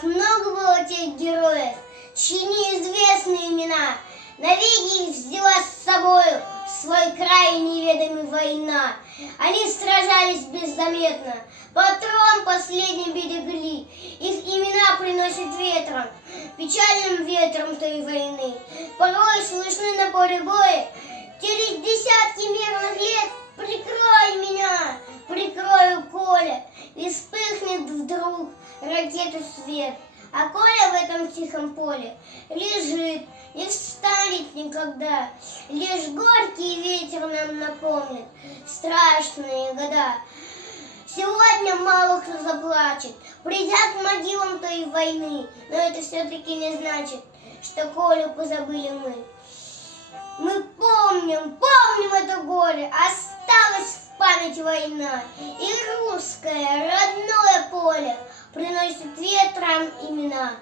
Как много было тех героев, чьи неизвестные имена навеки их взяла с собою в свой край неведомый война. Они сражались беззаметно, патрон последний берегли, их имена приносят ветром, печальным ветром той войны. Порой слышны на поле боя через десятки мирных лет: прикрой меня, прикрою Коля, и вспыхнет вдруг ракету свет. А Коля в этом тихом поле лежит, не встанет никогда. Лишь горький ветер нам напомнит страшные года. Сегодня мало кто заплачет, придя к могилам той войны, но это все-таки не значит, что Колю позабыли мы. Мы помним это горе, осталась в память война, и русское родное поле приносит ветрам имена.